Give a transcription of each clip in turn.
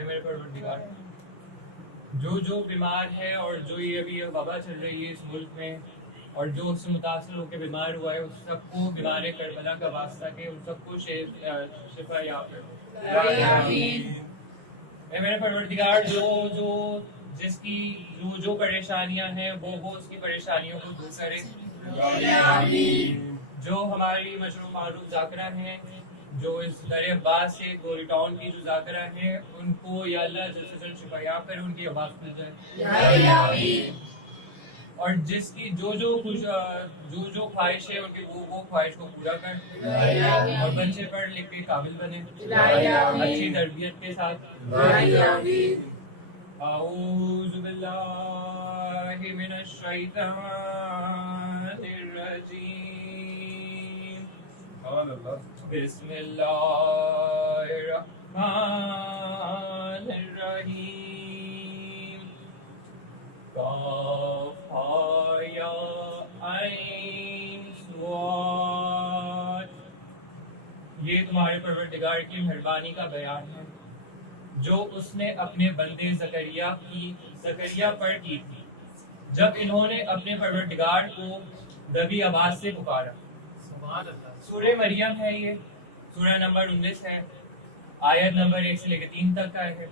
اے میرے پروردگار، جو بیمار ہے اور جو یہ ابھی وبا چل رہی ہے اس ملک میں، اور جو اس سے متاثر ہو کے بیمار ہوا ہے، اس سب کو بیمار کربلا کا واسطہ کہ ان سب کو شفا یاب کر۔ اے میرے پروردگار، جس کی جو پریشانیاں ہیں وہ اس کی پریشانیوں کو دور کرے۔ جو ہماری مشروع معروف ذاکرہ ہیں، جو اس در عباس سے گوری ٹاؤن کی جو ذاکرہ ہیں، ان کو یا اللہ جلد سے جلد شفا یاب کرے، ان کی آواز کھل جائے، اور جس کی جو خواہش ہے ان کی وہ خواہش کو پورا کر، اور بچے پڑھ لکھ کے قابل بنے اچھی تربیت کے ساتھ۔ اعوذ باللہ من الشیطان الرجیم، بسم اللہ الرحمن الرحیم، کاف ہا یا عین صاد۔ یہ تمہارے پروردگار کی مہربانی کا بیان ہے جو اس نے اپنے بندے زکریا پر کی تھی جب انہوں نے اپنے پروردگار کو دبی آواز سے پکارا۔ سورہ مریم ہے، یہ سورہ نمبر 19 ہے، آیت نمبر 1 سے لے کے 3 تک کا ہے۔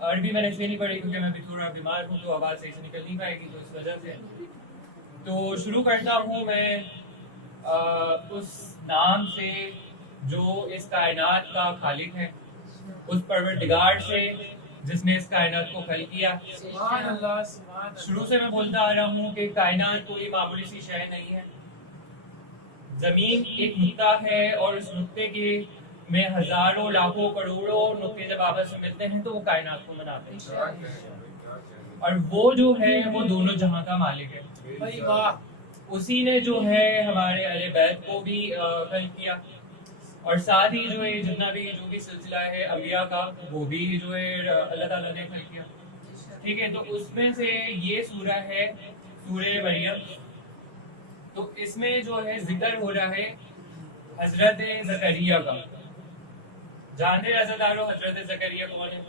عربی میں نے اس لیے نہیں پڑھی کیونکہ میں بھی تھوڑا بیمار ہوں تو آواز صحیح سے نکل نہیں پائے گی، تو اس وجہ سے تو شروع کرتا ہوں میں اس نام سے جو اس کائنات کا خالق ہے، اس پروردگار سے جس نے اس کائنات کو خلق کیا۔ شروع سے میں بولتا آ رہا ہوں کہ کائنات کوئی معمولی سی شے نہیں ہے، زمین ایک نقطہ ہے، اور اس نقطے کے میں ہزاروں لاکھوں کروڑوں نقطے جب آپس میں ملتے ہیں تو وہ کائنات کو بناتے ہیں، اور وہ جو ہے وہ دونوں جہاں کا مالک ہے۔ اسی نے جو ہے ہمارے اہل بیت کو بھی خلق کیا، اور ساتھ ہی جو ہے جتنا بھی جو بھی سلسلہ ہے انبیاء کا وہ بھی جو ہے اللہ تعالیٰ نے خلق کیا، ٹھیک ہے۔ تو اس میں سے یہ سورہ ہے سورہ مریم، تو اس میں جو ہے ذکر ہو رہا ہے حضرت زکریا کا۔ جانتے عزیزانو حضرت زکریا کون ہے؟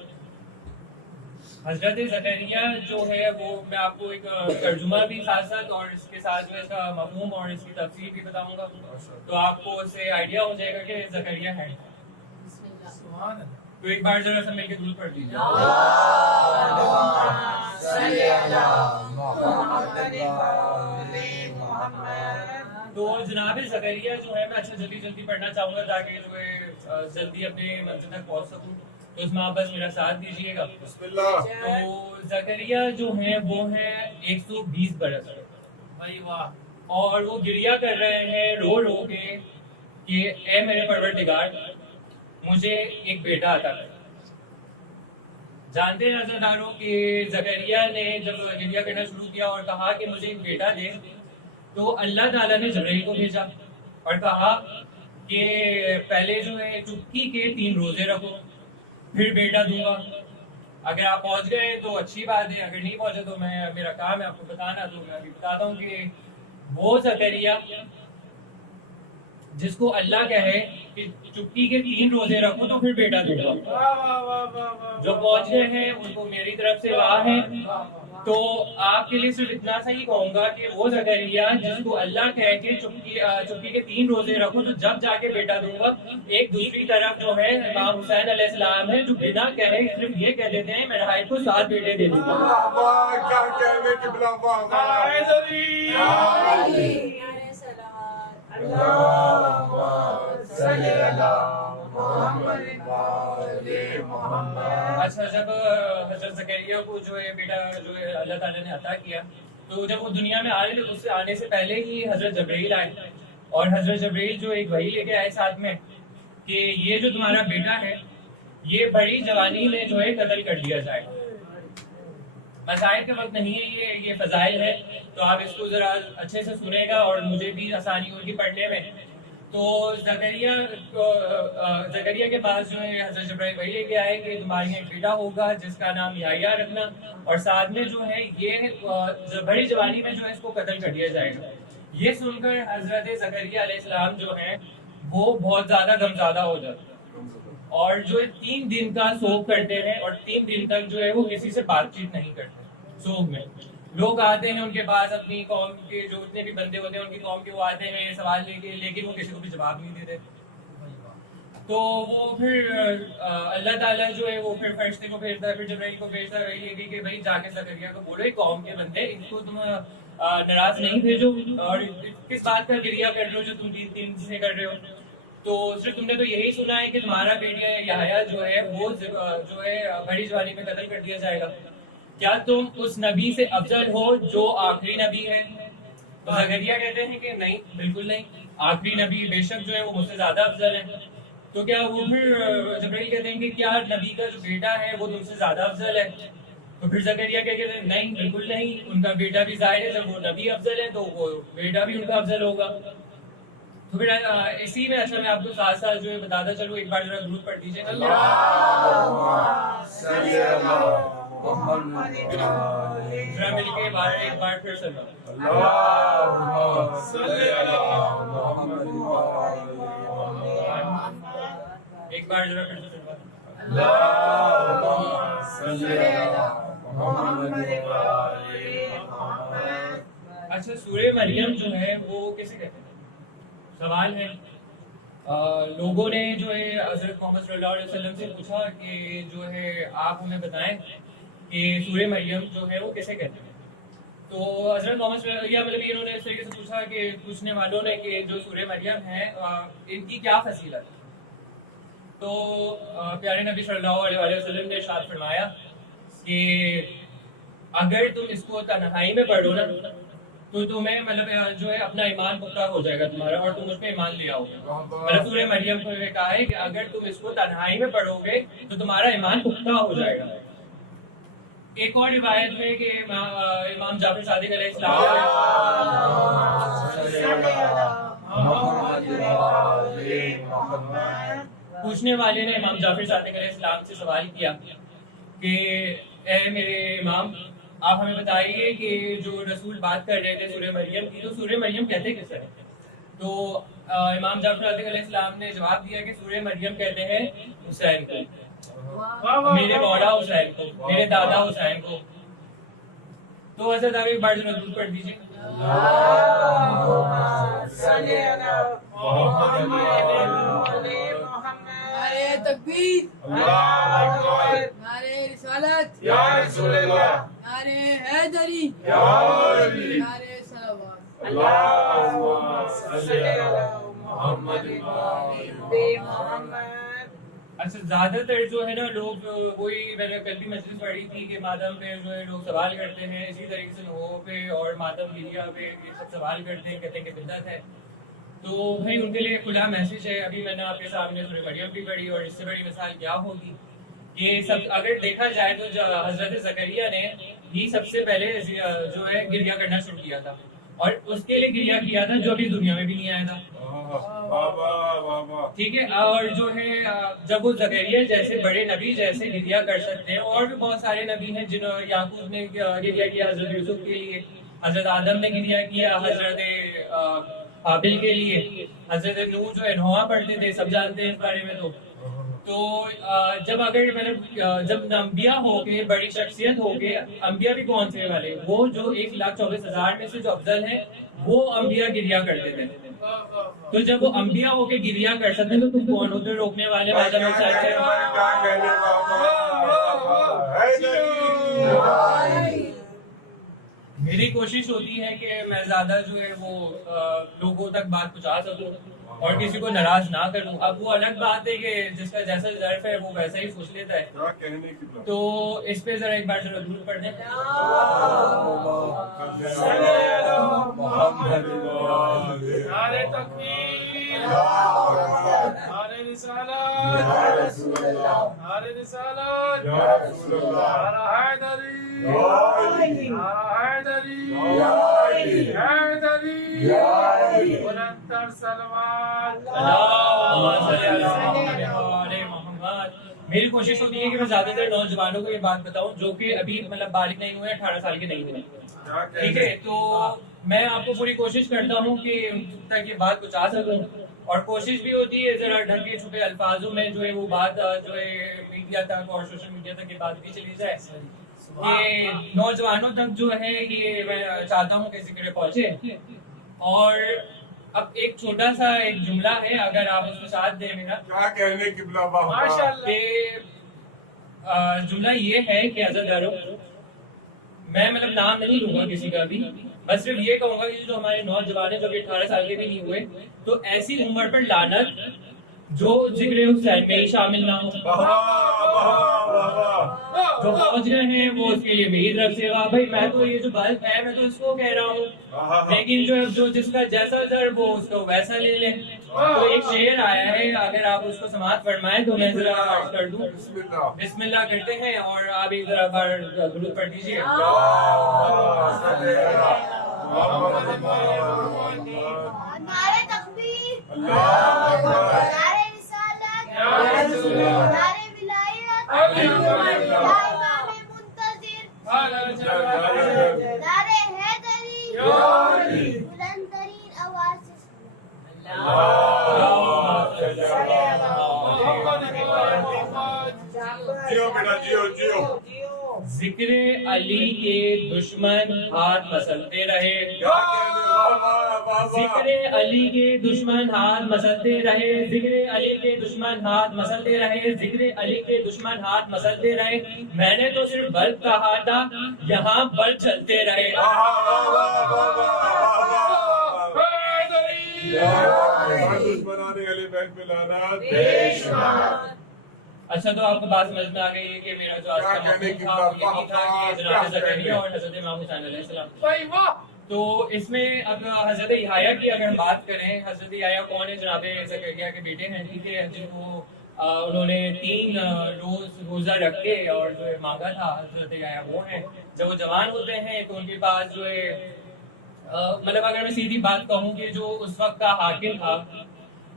حضرت زکریا جو ہے وہ میں آپ کو ایک ترجمہ بھی ساتھ ساتھ اور اس کے ساتھ جو اس کا مفہوم اور اس کی تفسیر بھی بتاؤں گا، تو آپ کو اس سے آئیڈیا ہو جائے گا کہ زکریا ہے۔ تو ایک بار ذرا سب مل کے درود پڑھ لیجیے۔ تو جناب زکریا جو ہے میں اچھا جلدی پڑھنا چاہوں گا تاکہ جو ہے جلدی اپنے منزل تک پہنچ سکوں، تو اس میں آپ بس میرا ساتھ دیجیے گا۔ بسم اللہ۔ تو زکریا جو ہے وہ ہے 120 برس، اور وہ گریہ کر رہے ہیں رو رو کے کہ اے میرے پروردگار مجھے ایک بیٹا عطا کر۔ جانتے ہیں عزیزانو کہ زکریا نے جب گریہ کرنا شروع کیا اور کہا کہ مجھے ایک بیٹا دے، تو اللہ تعالیٰ نے جبرائیل کو بھیجا اور کہا کہ پہلے جو ہے چپکی کے 3 روزے رکھو، پھر بیٹا دوں گا۔ اگر آپ پہنچ گئے تو اچھی بات ہے، اگر نہیں پہنچے تو میرا کام ہے آپ کو بتانا، تو میں ابھی بتاتا ہوں کہ وہ زکریا جس کو اللہ کہے کہ چپکی کے 3 روزے رکھو تو پھر بیٹا دوں گا، جو پہنچ گئے ہیں ان کو میری طرف سے واہ ہے۔ تو آپ کے لیے صرف اتنا سا ہی کہوں گا کہ وہ زکریا جس کو اللہ کہے کہ چپکی کے 3 روزے رکھو تو جب جا کے بیٹا دوں گا، ایک دوسری طرف جو ہے امام حسین علیہ السلام ہے جو بنا کہے صرف یہ کہہ دیتے ہیں میرے بھائی کو 7 بیٹے دے دوں اچھا جب حضرت زکریا کو جو ہے بیٹا جو ہے اللہ تعالیٰ نے عطا کیا، تو جب وہ دنیا میں آنے لگے، اس سے آنے سے پہلے ہی حضرت جبرائیل آئے، اور حضرت جبرائیل جو ایک وحی لے کے آئے ساتھ میں کہ یہ جو تمہارا بیٹا ہے یہ بڑی جوانی میں جو ہے قتل کر لیا جائے گا۔ مسائل کا وقت نہیں ہے، یہ فضائل ہے، تو آپ اس کو ذرا اچھے سے سنیں گا اور مجھے بھی آسانی ہوگی پڑھنے میں۔ تو زکریا کے پاس جو ہے حضرت جبرائیل وحی لے کے آئے کہ تمہاری ایک بیٹا ہوگا جس کا نام یحییٰ رکھنا، اور ساتھ میں جو ہے یہ بڑی جوانی میں جو ہے اس کو قتل کر دیا جائے گا۔ یہ سن کر حضرت زکریا علیہ السلام جو ہیں وہ بہت زیادہ غمزدہ ہو جاتے ہیں، اور جو 3 دن کا سوگ کرتے ہیں اور 3 دن تک جو ہے وہ کسی سے بات چیت نہیں کرتے. سوگ میں لوگ آتے ہیں ان کے پاس، اپنی قوم کے جو اتنے بھی بندے ہوتے ہیں ان کی قوم کے، وہ آتے ہیں سوال لے کے، لیکن وہ کسی کو بھی جواب نہیں دیتے. تو وہ پھر اللہ تعالیٰ جو ہے وہ پھر فرشتے کو بھیجتا ہے، پھر جبرائیل کو بھیجتا ہے وہی ہے کہ بھائی جا کے زکریا کو بولو قوم کے بندے ان کو تم ناراض نہیں بھیجو، اور کس بات کا گریہ کر رہے ہو جو تم 3 دن سے کر رہے ہو. تو صرف تم نے تو یہی سنا ہے کہ تمہارا بیٹا یحییٰ جو ہے وہ جو ہے بڑی جوانی میں قتل کر دیا جائے گا. کیا تم اس نبی سے افضل ہو جو آخری نبی ہے؟ تو زکریا کہتے ہیں کہ نہیں، بالکل نہیں، آخری نبی بے شک جو ہے وہ مجھ سے زیادہ افضل ہے. تو کیا وہ پھر جبرائیل کہتے ہیں کہ کیا نبی کا جو بیٹا ہے وہ تم سے زیادہ افضل ہے؟ تو پھر زکریا کہتے ہیں نہیں، بالکل نہیں، ان کا بیٹا بھی ظاہر ہے جب وہ نبی افضل ہے تو وہ بیٹا بھی ان کا افضل ہوگا. تو پھر اسی میں اچھا میں آپ کو ساتھ ساتھ جو ہے بتاتا چلوں، ایک بار ذرا درود پڑھ دیجیے. ذرا مل کے ایک بار پھر سنا. ایک بار ذرا پھر سے اچھا سورہ مریم جو ہے وہ کسے کہتے ہیں؟ سوال ہے. لوگوں نے جو ہے حضرت محمد صلی اللہ علیہ وسلم سے پوچھا کہ جو ہے آپ ہمیں بتائیں کہ سورہ مریم جو ہے وہ کسے کہتے ہیں. تو حضرت محمد صلی اللہ علیہ وسلم مطلب انہوں نے اس طریقے سے پوچھا کہ پوچھنے والوں نے کہ جو سورہ مریم ہے ان کی کیا فضیلت ہے. تو پیارے نبی صلی اللہ علیہ وسلم نے ارشاد فرمایا کہ اگر تم اس کو تنہائی میں پڑھو نا تو تمہیں مطلب جو ہے اپنا ایمان پختہ ہو جائے گا تمہارا، اور تم اس پہ ایمان لے آؤ گے. مطلب سورہ مریم کو یہ کہا ہے کہ اگر تم اس کو تنہائی میں پڑھو گے تو تمہارا ایمان پختہ ہو جائے گا. ایک اور روایت میں کہ امام جعفر صادق علیہ السلام پوچھنے والے نے امام جعفر صادق علیہ السلام سے سوال کیا کہ اے میرے امام، آپ ہمیں بتائیے کہ جو رسول بات کر رہے تھے سورہ مریم کی، تو سورہ مریم کہتے کس ہے؟ تو امام جعفر صادق علیہ السلام نے جواب دیا کہ سورہ مریم کہتے ہیں حسین کو، میرے مولا حسین کو، میرے دادا حسین کو. تو حضرت آپ ایک بار ذرا درود پڑھ دیجیے. نعرے تکبیر، نعرے رسالت، نعرے حیدری، نعرے صلوات. اچھا زیادہ تر جو ہے نا لوگ وہی میں نے کل بھی مجلس پڑھی تھی کہ ماتم پہ جو ہے لوگ سوال کرتے ہیں، اسی طریقے سے لوگوں پہ اور ماتم گریا پہ یہ سب سوال کرتے ہیں، کہتے ہیں کہ بدعت ہے. تو بھائی ان کے لیے کھلا میسج ہے. ابھی میں نے آپ کے سامنے سورہ مریم بھی پڑھی، اور اس سے بڑی مثال کیا ہوگی. یہ سب اگر دیکھا جائے تو حضرت زکریا نے ہی سب سے پہلے جو ہے گریا کرنا شروع کیا تھا، اور اس کے لیے گریا کیا تھا جو ابھی دنیا میں بھی نہیں آیا تھا. ٹھیک ہے. اور جو ہے جب وہ زکریا جیسے بڑے نبی جیسے گریا کر سکتے ہیں، اور بھی بہت سارے نبی ہیں جنہوں یعقوب نے گریا کیا حضرت یوسف کے لیے، حضرت آدم نے گریا کیا حضرت حابل کے لیے، حضرت نوح جو ہے نوح پڑھتے تھے، سب جانتے ہیں اس بارے میں. تو جب اگر جب انبیاء ہو کے بڑی شخصیت ہو کے، انبیاء بھی کون سے والے، وہ جو 1,24,000 میں سے جو افضل ہیں وہ انبیاء گریا کرتے تھے. تو جب وہ انبیاء ہو کے گریا کر سکتے تو تم کون ہوتے روکنے والے؟ میری کوشش ہوتی ہے کہ میں زیادہ جو ہے وہ لوگوں تک بات پہنچا سکوں اور کسی کو ناراض نہ کروں. اب وہ الگ بات ہے کہ جس کا جیسا ظرف ہے وہ ویسا ہی سوچ لیتا ہے. تو اس پہ ذرا ایک بار ذرا درود پڑھ دیں. نعرے تکبیر، نعرے رسالت، نعرے رسالت، نعرہ حیدری، نعرہ حیدری، حیدری، بلندتر صلوات. اللہم صلی علی محمد. میری کوشش ہوتی ہے کہ میں زیادہ تر نوجوانوں کو یہ بات بتاؤں جو کہ ابھی مطلب بالغ نہیں ہوئے, 18 سال کے نہیں ہوئے, ٹھیک ہے. تو میں آپ کو پوری کوشش کرتا ہوں کہ ان تک یہ بات پہنچا سکوں, اور کوشش بھی ہوتی ہے ذرا ڈھکے چھپے الفاظوں میں جو ہے وہ بات جو ہے میڈیا تک اور سوشل میڈیا تک یہ بات بھی چلی جائے کہ نوجوانوں تک جو ہے یہ میں چاہتا ہوں کہ ذکر پہنچے. اور اب ایک چھوٹا سا ایک جملہ ہے, اگر آپ اس کو ساتھ دیں میرا. کیا کہنے کی کہ جملہ یہ ہے کہ حضرت دارو, میں مطلب نام نہیں لوں گا کسی کا بھی, بس صرف یہ کہوں گا کہ جو ہمارے نوجوان ہیں جو کہ 18 سال کے بھی نہیں ہوئے, تو ایسی عمر پر لعنت جو ذکر حسین میں ہی شامل نہ ہو. جو پہنچ گئے ہیں وہ اس کے لیے امید رکھے گا. بھائی میں تو یہ جو بات ہے میں تو اس کو کہہ رہا ہوں, لیکن جو جس کا جیسا ضرب وہ اس کو ویسا لے لیں. تو ایک شعر آیا ہے, اگر آپ اس کو سماعت فرمائیں تو میں ذرا عرض کر دوں. بسم اللہ کرتے ہیں اور آپ ایک ذرا بار درود پڑھ دیجیے. نعرہ تکبیر، نعرہ رسالت، نعرہ ولایت، یا امام منتظر، نعرہ حیدری، بلند ترین آواز سے ذکر علی کے دشمن ہاتھ مسلتے رہے, ذکر علی کے دشمن ہاتھ مسلتے رہے, ذکر علی کے دشمن ہاتھ مسلتے رہے, ذکر علی کے دشمن ہاتھ مسلتے رہے. میں نے تو صرف بلب کہا تھا, یہاں بلب چلتے رہے. اچھا, تو آپ کو بات سمجھ میں آ گئی ہے کہ میرا جو آج کا موضوع تھا وہ یہی تھا کہ جناب زکریا اور حضرت امام حسین علیہ السلام. تو اس میں اب حضرت یحییٰ کی اگر بات کریں, حضرت یحییٰ کون ہے؟ جناب زکریا کے بیٹے ہیں, ٹھیک ہے, جن کو انہوں نے 3 روز روزہ رکھ کے اور جو ہے مانگا تھا. حضرت یحییٰ وہ ہیں, جب وہ جوان ہوتے ہیں تو ان کے پاس جو ہے مطلب اگر میں سیدھی بات کہوں کہ جو اس وقت کا حاکم تھا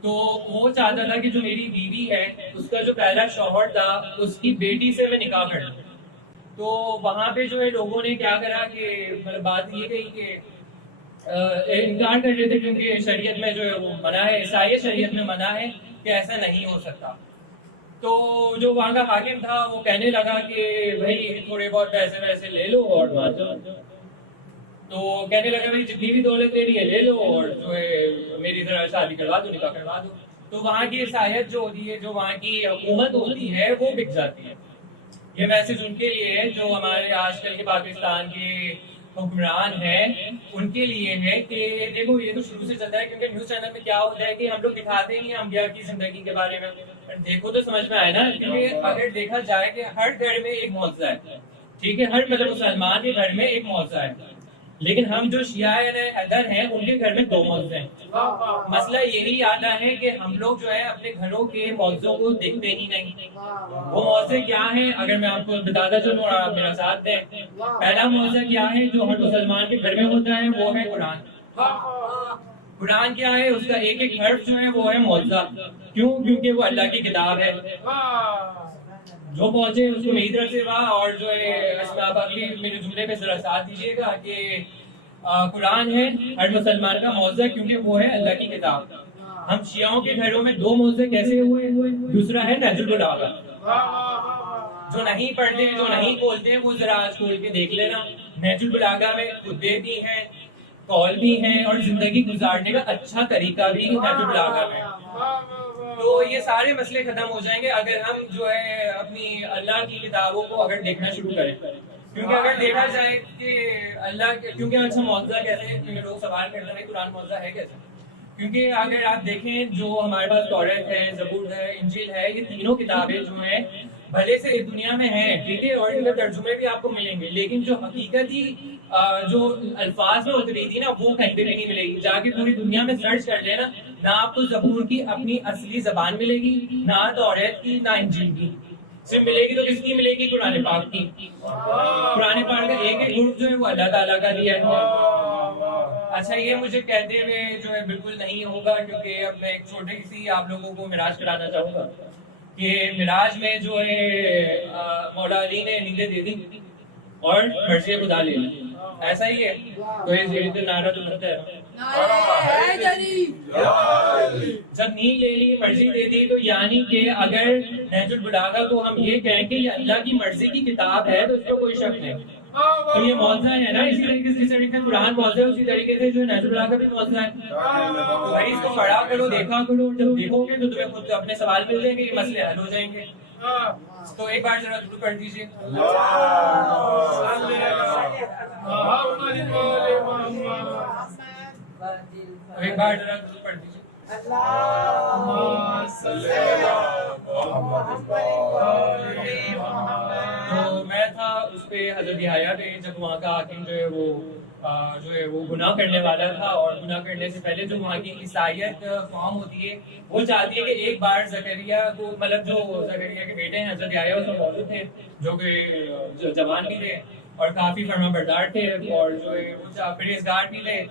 تو وہ چاہتا تھا کہ جو میری بیوی ہے اس کا جو پہلا شوہر تھا اس کی بیٹی سے میں نکاح کر لوں. تو وہاں پہ جو ہے لوگوں نے کیا کرا کہ مطلب بات یہ کہی کہ انکار کر رہے تھے کیونکہ شریعت میں جو ہے وہ منع ہے, عیسائی شریعت میں منع ہے کہ ایسا نہیں ہو سکتا. تو جو وہاں کا حاکم تھا وہ کہنے لگا کہ بھائی تھوڑے بہت پیسے ویسے لے لو اور مان جاؤ. تو کہنے لگا بھائی جتنی بھی دولت لے لی ہے لے لو اور جو ہے میری ذرا شادی کروا دو, نکاح کروا دو. تو وہاں کی عیسائیت جو ہوتی ہے, جو وہاں کی حکومت ہوتی ہے وہ بک جاتی ہے. یہ میسج ان کے لیے ہے جو ہمارے آج کل کے پاکستان کے حکمران ہیں, ان کے لیے ہے کہ دیکھو یہ تو شروع سے چلتا ہے کیونکہ نیوز چینل میں کیا ہوتا ہے کہ ہم لوگ دکھاتے ہیں ہم کی زندگی کے بارے میں, دیکھو تو سمجھ میں آئے نا. کیونکہ اگر دیکھا جائے کہ ہر گھر میں ایک معجزہ ہے, ٹھیک ہے, ہر مطلب مسلمان کے گھر میں ایک معجزہ ہے, لیکن ہم جو شیعہ حیدر ہیں ان کے گھر میں 2 معجزے ہیں. مسئلہ یہی آتا ہے کہ ہم لوگ جو ہے اپنے گھروں کے معجزوں کو دیکھتے ہی نہیں. وہ معجزے کیا ہیں اگر میں آپ کو بتاتا چلوں اور آپ میرا ساتھ دیں. پہلا معجزہ کیا ہے جو ہر مسلمان کے گھر میں ہوتا ہے وہ ہے قرآن. قرآن کیا ہے, اس کا ایک ایک حرف جو ہے وہ ہے معجزہ. کیوں؟ کیونکہ وہ اللہ کی کتاب ہے. جو پہنچے اس کو امید رکھے گا. اور جو ہے اس میں آپ اگلی میرے جملے پہ ذرا ساتھ دیجیے گا کہ قرآن ہے ہر مسلمان کا معجزہ کیونکہ وہ ہے اللہ کی کتاب. ہم شیعوں کے گھروں میں 2 معجزے کیسے ہوئے؟ دوسرا ہے نہج البلاغہ. جو نہیں پڑھتے جو نہیں بولتے ہیں وہ ذرا آج کھول کے دیکھ لینا. نہج البلاغہ میں خطبے بھی ہیں, قول بھی ہیں, اور زندگی گزارنے کا اچھا طریقہ بھی نہج البلاغہ میں. تو یہ سارے مسئلے ختم ہو جائیں گے اگر ہم جو ہے اپنی اللہ کی کتابوں کو اگر دیکھنا شروع کریں. کیونکہ اگر دیکھا جائے کہ اللہ کیونکہ اچھا معجزہ کہتے ہیں, کیونکہ لوگ سوال کرتے ہیں قرآن معجزہ ہے کیسے. کیونکہ اگر آپ دیکھیں جو ہمارے پاس توریت ہے, زبور ہے, انجیل ہے, یہ تینوں کتابیں جو ہیں بھلے سے دنیا میں ہیں, ٹھیک ہے, اور ان کے ترجمے بھی آپ کو ملیں گے, لیکن جو حقیقتی جو الفاظ میں اتری تھی نا وہ کہیں پہ بھی نہیں ملے گی. جا کے پوری دنیا میں سرچ کر لینا, نہ آپ کو زبور کی اپنی اصلی زبان ملے گی, نہ توریت کی, نہ انجیل کی. صرف ملے گی تو کس کی ملے گی؟ قرآن پاک کی. قرآن پاک کا ایک ایک حرف جو ہے وہ اللہ تعالیٰ کا دیا ہے. اچھا, یہ مجھے کہتے ہوئے جو ہے بالکل نہیں ہوگا کیونکہ اب میں ایک چھوٹے سی آپ لوگوں کو معراج کرانا چاہوں گا. کہ معراج میں جو ہے مولا علی نے نیندیں دے دی اور مرضی خدا لے لی، ایسا ہی ہے؟ تو یہ نعرہ تو بنتا ہے نعرہ حیدری، جب نیند لے لی مرضی دے دی، تو یعنی کہ اگر نہج البلاغہ کو ہم یہ کہیں کہ یہ اللہ کی مرضی کی کتاب ہے تو اس کو کوئی شک نہیں، تو یہ معجزہ ہے نا، اسی طریقے سے جس طریقے سے قرآن معجزہ ہے اسی طریقے سے جو نہج البلاغہ بھی معجزہ ہے، تو بھائی اس کو پڑھا کرو، دیکھا کرو، جب دیکھو گے تو تمہیں خود اپنے سوال مل جائیں گے، یہ مسئلے حل ہو جائیں گے۔ تو ایک بار ذرا درود پڑھ دیجیے۔ ایک بار ذرا درود پڑھ دیجیے۔ تو میں تھا اس پہ حضرت یحییٰ پہ، جب وہاں کا حاکم جو ہے وہ گناہ کرنے والا تھا، اور گناہ کرنے سے پہلے جو وہاں کی عیسائیت قوم ہوتی ہے وہ چاہتی ہے کہ ایک بار زکریا کو، مطلب جو زکریا کے بیٹے ہیں حضرت یحییٰ اس میں موجود تھے، جو کہ جوان بھی تھے اور کافی فرما بردار تھے، اور جو ہے وہ پرہیزگار بھی تھے،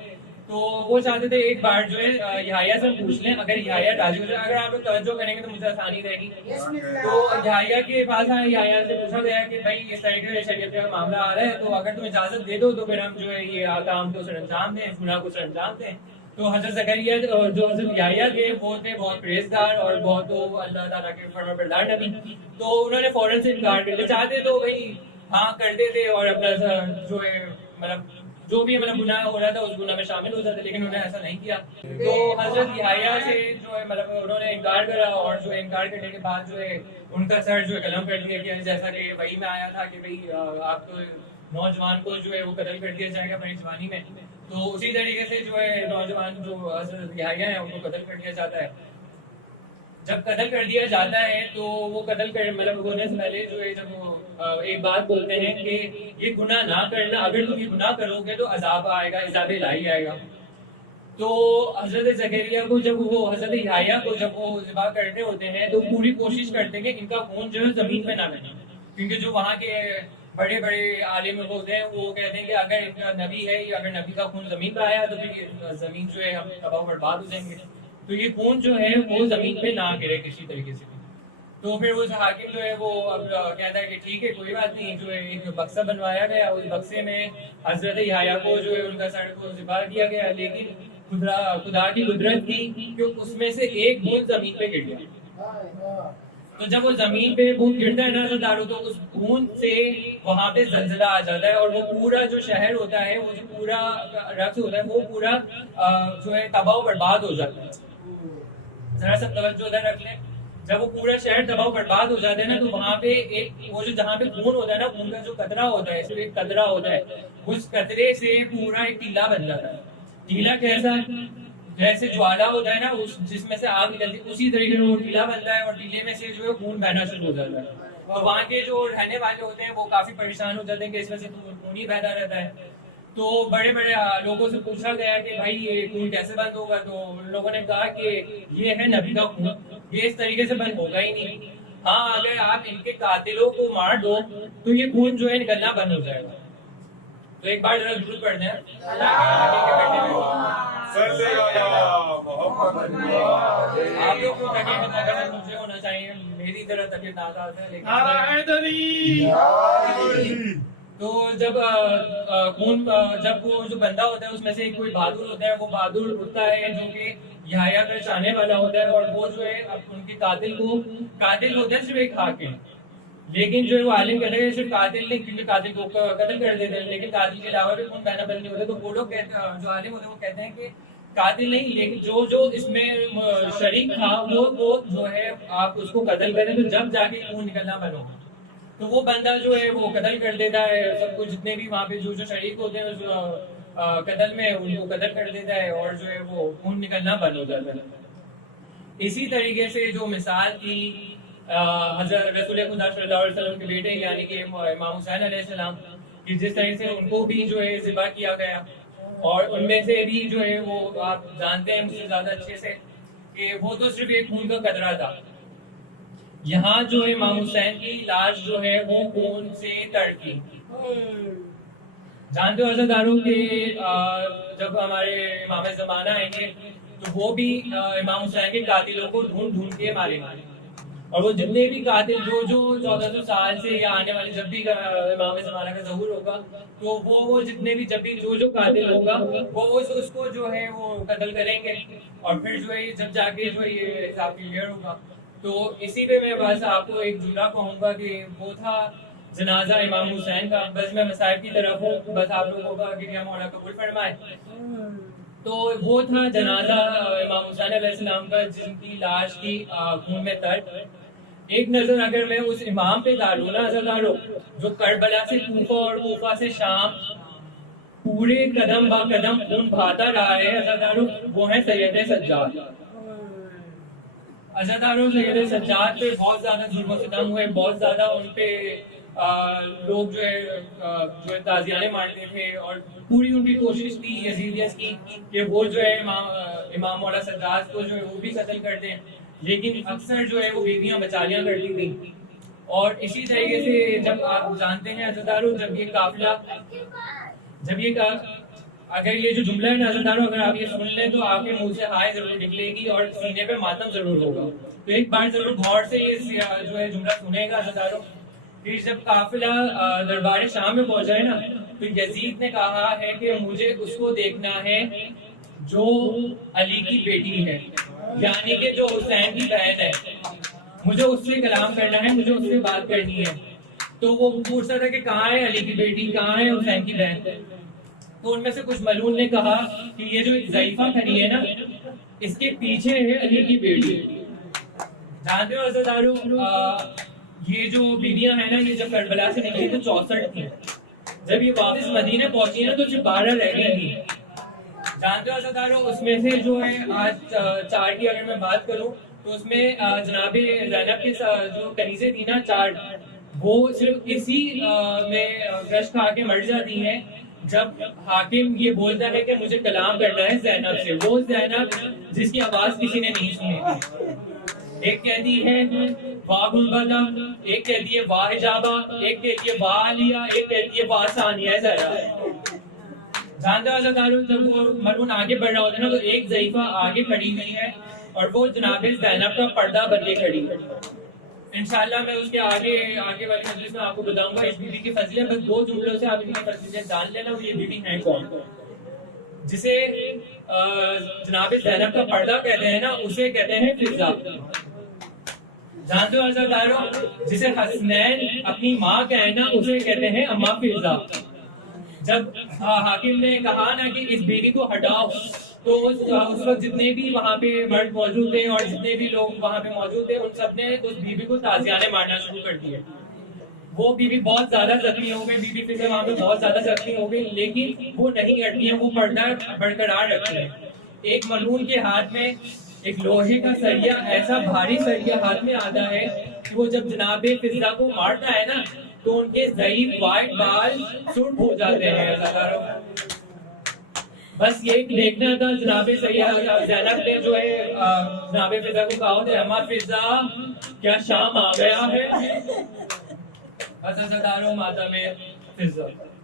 تو وہ چاہتے تھے ایک بار جو ہے یحییٰ سے پوچھ لیں، اگر یحییٰ راضی ہو جائے، اگر آپ لوگ توجہ کریں گے تو مجھے آسانی رہے گی۔ تو یحییٰ کے پاس آئے، یحییٰ سے پوچھا گیا کہ بھائی اس طریقے سے شریعت کا معاملہ آ رہا ہے، تو اگر تم اجازت دے دو تو پھر ہم جو ہے یہ کام کو سر انجام دیں، اس گناہ کو سر انجام دیں۔ تو حضرت زکریا جو حضرت یحییٰ تھے وہ تھے بہت پرہیزگار اور بہت اللہ تعالیٰ کے فرما بردار نبی، تو انہوں نے فوراً سے انکار کر دیا، چاہتے تو بھائی ہاں کرتے تھے اور اپنا جو ہے مطلب جو بھی مطلب گناہ ہو رہا تھا اس گناہ میں شامل ہو جاتے، لیکن انہوں نے ایسا نہیں کیا۔ تو حضرت یحییٰ سے جو ہے مطلب انہوں نے انکار کرا، اور جو انکار کرنے کے بعد جو ہے ان کا سر جو ہے قلم کر دیا گیا، جیسا کہ وحی میں آیا تھا کہ بھائی آپ کو نوجوان کو جو ہے وہ قتل کر دیا جائے گا اپنی جوانی میں، تو اسی طریقے سے جو ہے نوجوان جو حضرت یحییٰ ہیں ان کو قتل کر دیا جاتا ہے۔ جب قتل کر دیا جاتا ہے تو وہ قتل کر مطلب ہونے سے پہلے جو ہے جب وہ ایک بات بولتے ہیں کہ یہ گناہ نہ کرنا، اگر تم یہ گناہ کرو گے تو عذاب آئے گا، عذاب الہی آئے گا۔ تو حضرت زکریا کو جب وہ حضرت یحییٰ کو جب وہ ذبح کرنے ہوتے ہیں تو پوری کوشش کرتے ہیں کہ ان کا خون جو ہے زمین پہ نہ لگے، کیونکہ جو وہاں کے بڑے بڑے عالم ہوتے ہیں وہ کہتے ہیں کہ اگر نبی ہے، اگر نبی کا خون زمین پہ آیا تو پھر زمین جو ہے ہم تباہ و برباد ہو جائیں گے، تو یہ خون جو ہے وہ زمین پہ نہ گرے کسی طریقے سے۔ تو پھر وہ حاکم جو ہے وہ اب کہتا ہے کہ ٹھیک ہے کوئی بات نہیں، جو ہے ایک بکسا بنوایا گیا، اس بکسے میں حضرت یحییٰ کو جو ہے ان کا سر کو ذبح کیا گیا، لیکن خدا کی قدرت تھی کہ اس میں سے ایک بوند زمین پہ گر گیا۔ تو جب وہ زمین پہ بوند گرتا ہے نا سردارو، تو اس بوند سے وہاں پہ زلزلہ آ جاتا ہے، اور وہ پورا جو شہر ہوتا ہے، وہ جو پورا رقص ہوتا ہے، وہ پورا جو ہے تباہ و برباد ہو جاتا ہے۔ ذرا سا توجہ ادھر رکھ لیں، جب وہ پورا شہر تباہ و برباد ہو جاتا ہے نا، تو وہاں پہ ایک وہ جو جہاں پہ خون ہوتا ہے نا، خون کا جو قطرہ ہوتا ہے، صرف ایک قطرہ ہوتا ہے، اس قطرے سے پورا ایک ٹیلا بن جاتا ہے۔ ٹیلا کیسا ہے؟ جیسے جوالا ہوتا ہے نا جس میں سے آگ نکلتی ہے، اسی طریقے سے وہ ٹیلا بنتا ہے، اور ٹیلے میں سے جو ہے خون بہنا شروع ہو جاتا ہے۔ تو وہاں کے جو رہنے والے ہوتے ہیں وہ کافی پریشان ہو جاتے ہیں کہ اس میں سے خون ہی بہتا رہتا ہے۔ تو بڑے بڑے لوگوں سے پوچھا گیا کہ بھائی یہ خون کیسے بند ہوگا، تو ان لوگوں نے کہا کہ یہ ہے نبی کا خون، یہ اس طریقے سے بند ہوگا ہی نہیں، ہاں اگر آپ ان کے قاتلوں کو مار دو تو یہ خون جو ہے نکلنا بند ہو جائے گا۔ تو ایک بار ذرا درود پڑھتے ہیں۔ آپ لوگ کو تکلیف نہ مجھے ہونا چاہیے، میری طرح تکلیف نازاد ہے، لیکن تو جب خون جب وہ جو بندہ ہوتا ہے اس میں سے کوئی بہادر ہوتا ہے، وہ بہادر اٹھتا ہے جو کہ یحییٰ کا چاہنے والا ہوتا ہے، اور وہ جو ہے ان کے قاتل ہوتا ہے صرف ایک حاکم، لیکن جو ہے وہ عالم کہتے ہیں صرف قاتل نہیں، کیونکہ قاتل کو قتل کر دیتے ہیں، لیکن قاتل کے علاوہ بھی خون بہنا بند نہیں ہوتا، تو وہ لوگ جو عالم ہوتے ہیں وہ کہتے ہیں کہ قاتل نہیں، لیکن جو اس میں شریک تھا وہ جو ہے آپ اس کو قتل کریں تو جب جا کے خون نکلنا بند ہوگا۔ تو وہ بندہ جو ہے وہ قتل کر دیتا ہے سب کچھ، جتنے بھی وہاں پہ جو شریک ہوتے ہیں اس قتل میں ان کو قتل کر دیتا ہے، اور جو ہے وہ خون نکلنا بند ہو جاتا ہے۔ اسی طریقے سے جو مثال تھی حضرت رسول خدا صلی اللہ علیہ وسلم کے بیٹے یعنی کہ امام حسین علیہ السلام کہ جس طرح سے ان کو بھی جو ہے ذبح کیا گیا، اور ان میں سے بھی جو ہے وہ آپ جانتے ہیں مجھ سے زیادہ اچھے سے کہ وہ تو صرف ایک خون کا قطرہ تھا، یہاں جو امام حسین کی لاش جو ہے وہ خون سے تر تھی۔ جانتے ہو حضرت دارو کہ جب ہمارے امام زمانہ آئیں گے تو وہ بھی امام حسین کے قاتلوں کو ڈھونڈ کے مارے گا، اور وہ جتنے بھی قاتل جو 1400 سال سے یا آنے والے جب بھی امام زمانہ کا ظہور ہوگا تو وہ جتنے بھی جب بھی جو قاتل ہوگا وہ اس کو جو ہے وہ قتل کریں گے اور پھر جو ہے جب جا کے جو ہے یہ حساب کلیئر ہوگا. تو اسی پہ میں بس آپ کو ایک جملہ کہوں گا کہ وہ تھا جنازہ امام حسین کا. بس میں مصائب کی طرف ہوں, بس آپ لوگوں کا کہ مولا قبول فرمائے. تو وہ تھا جنازہ امام حسین علیہ السلام کا جن کی لاش کی خون میں تر. ایک نظر اگر میں اس امام پہ ڈالوں نا عزیزانو, جو کربلا سے کوفہ اور کوفہ سے شام پورے قدم با قدم خون بہاتا رہا ہے عزیزانو, وہ ہے سید سجاد. عزیزانو سید سجاد پہ بہت زیادہ ظلم و ستم ہوئے, بہت زیادہ ان پہ لوگ جو ہے تازیانے مارتے تھے اور پوری ان کی کوشش تھی یزیدیت کی کہ وہ جو ہے امام مولا سجاد کو جو ہے وہ بھی قتل کر دیں, لیکن اکثر جو ہے وہ بیویاں بچالیاں کرتی تھیں. اور اسی طریقے سے جب آپ جانتے ہیں عزیزانو, جب یہ قافلہ اگر یہ جو جملہ ہے نا عزیزانو, اگر آپ یہ سن لیں تو آپ کے منہ سے ہائے ضرور نکلے گی اور سینے پہ ماتم ضرور ہوگا. تو ایک بار ضرور غور سے یہ جو ہے جملہ سنے گا عزیزانو. پھر جب قافلہ دربار شام میں پہنچا ہے نا تو یزید نے کہا ہے کہ مجھے اس کو دیکھنا ہے جو علی کی بیٹی ہے, یعنی کہ جو حسین کی بہن ہے, مجھے اس سے کلام کرنا ہے, مجھے اس سے بات کرنی ہے. تو وہ پوچھتا تھا کہ کہاں ہے علی کی بیٹی, کہاں ہے حسین کی بہن. تو ان میں سے کچھ ملعون نے کہا کہ یہ جو ضعیفہ کھڑی ہے نا اس کے پیچھے ہے علی کی بیٹی. جانتے ہو عزیزانو, یہ جو بیویاں ہیں نا, یہ جب کربلا سے نکلی تو 64 تھیں. جب یہ واپس مدینہ پہنچی نا تو صرف 12 رہ گئی تھی. جانتے ہو عزیزانو, اس میں سے جو ہے آج 4 کی اگر میں بات کروں تو اس میں جناب زینب کے جو کنیزیں تھی نا 4, وہ صرف اسی میں گشت کھا کے مر جاتی ہیں جب حاکم یہ بولتا ہے کہ مجھے کلام کرنا ہے زینب سے. وہ زینب جس کی آواز کسی نے نہیں سنی تھی. ایک کہتی ہے واہ گلبدہ, ایک کہتی ہے واہ حجابہ, ایک کہتی ہے واہ علیہ, ایک کہتی ہے واہ ثانیہ زہرا. جانتے ہو عزیزانو, جب وہ ملعون آگے بڑھ رہا ہوتا ہے نا تو ایک ضعیفہ آگے کھڑی ہوئی ہے اور وہ جناب زینب کا پردہ بن کے کھڑی ہے. انشاءاللہ میں اس کے آگے والی مجلس میں آپ کو بتاؤں گا اس بیوی کی فضیلت. بس 2 جملوں سے آپ ان کی فضیلت جان لینا, وہ یہ بیوی ہیں کون. جسے جناب زینب کا پردہ کہتے ہیں نا, اسے کہتے ہیں فضا. جانتے ہو عزیزانو, جسے حسنین اپنی ماں کہے نا اسے کہتے ہیں اما فضا. جب حاکم نے کہا نا کہ اس بیوی کو ہٹاؤ تو اس وقت جتنے بھی وہاں پہ مرد موجود تھے اور جتنے بھی لوگ وہاں پہ موجود تھے ان سب نے اس بیوی کو تازیانے مارنا شروع کر دیے. وہ بیوی بہت زیادہ زخمی ہو گئی, بیوی پھر سے وہاں پہ بہت زیادہ زخمی ہو گئی, لیکن وہ نہیں ہٹتی ہیں, وہ پردہ برقرار رکھتی ہیں. ایک ملعون کے ہاتھ میں ایک لوہے کا سریا, ایسا بھاری سریا ہاتھ میں آتا ہے کہ وہ جب جناب فضا کو مارتا ہے نا تو ان کے ضعیف وائٹ بال سرخ ہو جاتے ہیں. بس یہ دیکھنا تھا جناب زینب نے جو ہے جناب فضا کو کہا تھا اما فضا کیا شام آ گیا ہے. بس عزیزانو ماتم فضا.